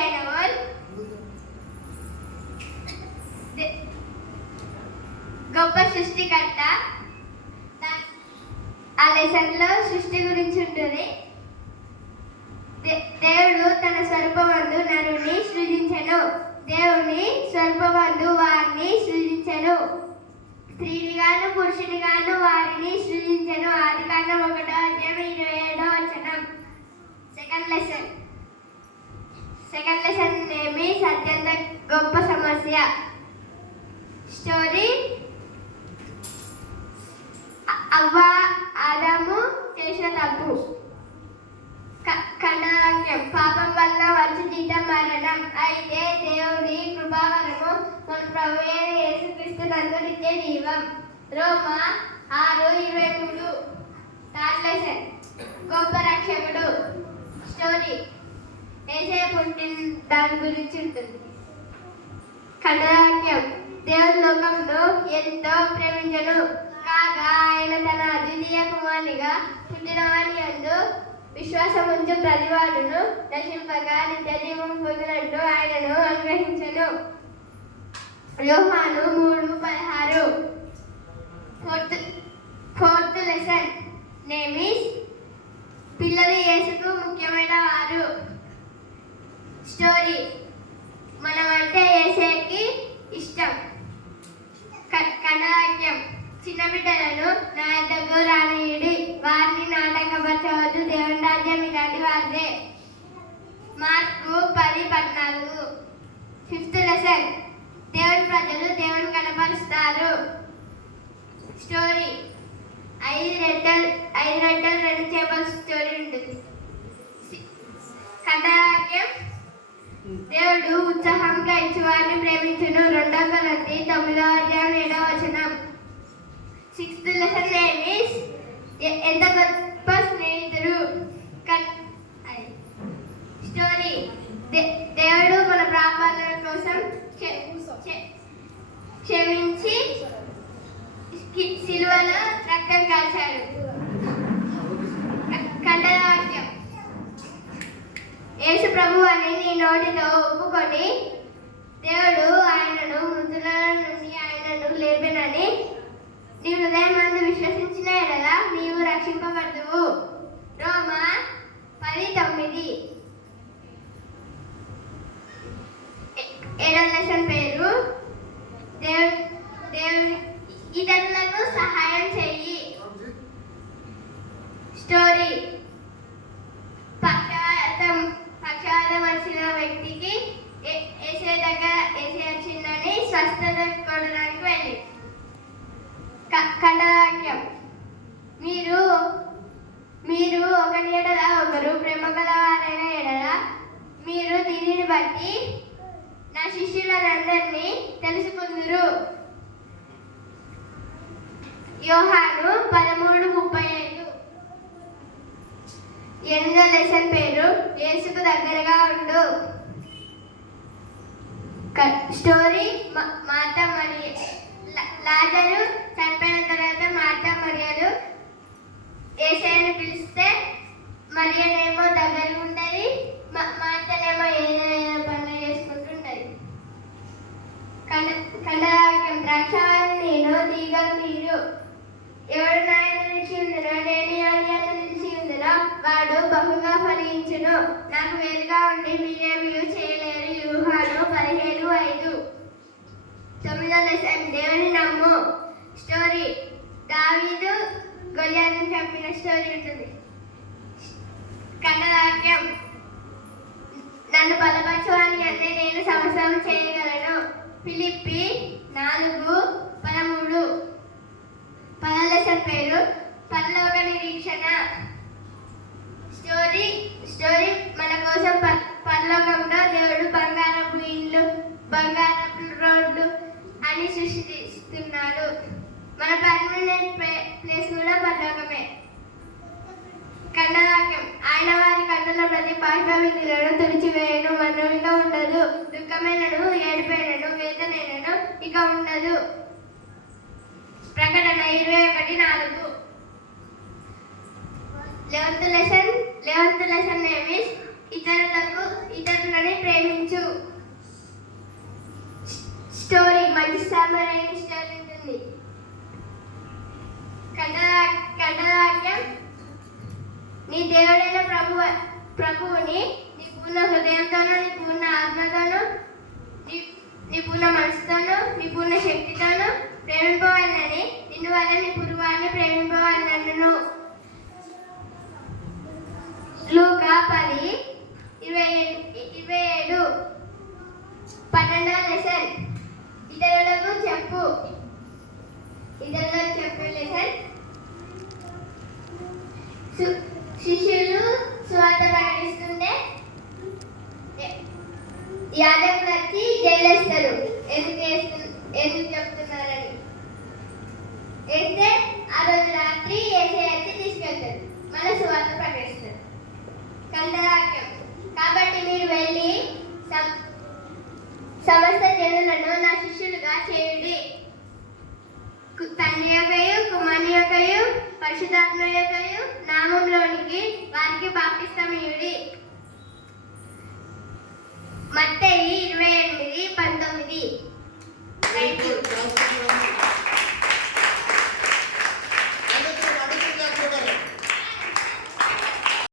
అయిన వాళ్ళు గొప్ప సృష్టికర్త. ఆ లెసన్లో సృష్టి గురించి ఉంటుంది. దేవుడు తన స్వరూపమందు నరుని సృజించెను. దేవుని స్వరూపమందు వారిని సృజించెను. స్త్రీనిగాను పురుషునిగాను వారిని సృజించెను. ఆదికాండం 1:27. సెకండ్ లెసన్ ఏమి? అత్యంత గొప్ప సమస్య. స్టోరీ: అవ్వ ఆదాము చేసిన తప్పు. ఖండవాక్యం: పాపం వల్ల వచ్చి జీతం మరణం. అయితే దేవుని కృపావరము మన ప్రభువైన యేసుక్రీస్తునందు నిత్య జీవం. రోమా 6:23. థర్డ్ లెసన్: గొప్ప రక్షకుడు. స్టోరీ: యేసయ్య పుట్టిన దాని గురించి ఉంటుంది. ఖండవాక్యం: దేవుని లోకంలో ఎంతో ప్రేమించెను కాగా ఆయన తన అద్వితీయ కుమారునిగా పుట్టినవాని యందు విశ్వాసముంచు ప్రతివాడును నశింపగా నిత్య జీవం పొందినట్టు ఆయనను అనుగ్రహించెను. యోహాను 3:16. ఫోర్త్ లెసన్ నేమ్ ఈస్ పిల్లలు యేసుకు ముఖ్యమైన వారు. స్టోరీ: మనమంటే యేసయ్యకి ఇష్టం. ఖండవాక్యం: చిన్న బిడ్డలను నా యొద్దకు రానియుడి, వారిని నాటకపరచవద్దు, దేవుని రాజ్యం ఇలాంటి వారిదే. మార్కు 10:14. ఫిఫ్త్ లెసన్ దేవుని ప్రజలు దేవుని కనపరుస్తారు. స్టోరీ: 5 రొట్టెలు 2 చేపల స్టోరీ ఉంటుంది. ఖండవాక్యం: దేవుడు ఉత్సాహంగా ఇచ్చేవారిని ప్రేమించును. 2 కొరింథీ 9:7. సిక్స్త్ లెసన్ నేమ్ ఈస్ ఎంత గొప్ప స్నేహితుడు. స్టోరీ: దేవుడు మన పాపాల కోసం క్షమించి సిలువలో రక్తం కాల్చాడు. ఖండవాక్యం: యేసు ప్రభు అని నీ నోటితో ఒప్పుకొని దేవుడు ఆయనను మృతుల నుండి ఆయనను లేపెనని నీ హృదయమందు విశ్వసించిన ఎడల నీవు రక్షింపబడుదువు. రోమా 10:9. ఏడవ లెసన్ పేరు దేవుని ఇతరులకు సహాయం చెయ్యి. స్టోరీ: పక్షవాతం వచ్చిన వ్యక్తికి యేసయ్య దగ్గర యేసయ్య వచ్చిందని స్వస్థత కొనడానికి వెళ్ళి. ఖండవాక్యం: మీరు ఒకరి ఎడల ఒకరు ప్రేమ గలవారైన ఎడల మీరు దీనిని బట్టి నా శిష్యులందరినీ తెలుసుకుందురు. యోహాను 13:35. 8వ లెసన్ పేరు యేసుకు దగ్గరగా ఉండు. స్టోరీ: మార్తా మరియ. లాజరు చనిపోయిన తర్వాత మార్తా మరియలు యేసయ్యను పిలిస్తే మరియనేమో దగ్గరగా ఉంటుంది, మార్తనేమో ఏదైనా పనులు చేసుకుంటుంటది. ఖండవాక్యం: ద్రాక్షావల్లి నేను, తీగలు మీరు. ఎవడు నాయన నిలిచి ఉందినో, నేను ఆయన నిలిచి ఉందినో వాడు బహుగా ఫలించును. నాకు వేరుగా ఉండి మీరేమీ చేయలేరు. యోహాను 17:5. 9వ లెసన్ దేవుని నమ్ము. స్టోరీ: దావీదు గొలియాతును చంపిన స్టోరీ ఉంటుంది. ఖండవాక్యం: నన్ను బలపరచువాని అంటే నేను సమస్తం చేయగలను. ఫిలిప్పీ 4:13. 10వ లెసన్ పేరు పరలోక నిరీక్షణ. స్టోరీ మన కోసం పరలోకంలో దేవుడు బంగారపు ఇల్లు, బంగారపు రోడ్లు అని సృష్టిస్తున్నాడు. మన పర్మనెంట్ ప్లేస్ కూడా పరలోకమే. ఖండవాక్యం: ఆయన వారి కన్నుల ప్రతి పాప విధులను తుడిచివేయను. మనవిగా ఉండదు. దుఃఖమైనను ఏడుపైనను వేదనైనను ఇక ఉండదు. ప్రకటన 21:4. 11th లెసన్ నేమ్ ఈస్ ఇతరులని ప్రేమించు. సాంబ్రాణి స్టోరీ ఉంటుంది. కంఠవాక్యం నీ దేవుడైన ప్రభువుని నీ పూర్ణ హృదయంతోనూ, నీ పూర్ణ ఆత్మతోనూ, నీ పూర్ణ మనసుతోనూ, నీ పూర్ణ శక్తితోనూ ప్రేమింపవాలని నిన్ను వల్ల నీ పూర్వాన్ని ప్రేమింపవాలను. లూకా 10:27. 12వ లెసన్ ఇతరులకు చెప్పు లెసన్. శిష్యులు సువార్త ప్రకటిస్తుంటే యాజకులు వచ్చి జైలేస్తారు. ఎందుకు చెప్తున్నారని వేస్తే ఆ రోజు రాత్రి యేసయ్య వచ్చి తీసుకెళ్తారు. మన సువార్త ప్రకటిస్తారు. కంఠవాక్యం కాబట్టి మీరు వెళ్ళి సమస్త జనులను నా శిష్యులుగా చేయుడి. తండ్రి యొక్కయు కుమారుని యొక్కయు పరిశుద్ధాత్మ యొక్కయు నామములోనికి వారికి బాప్తిస్మమియ్యుడి. మత్తయి 28:19. Thank you.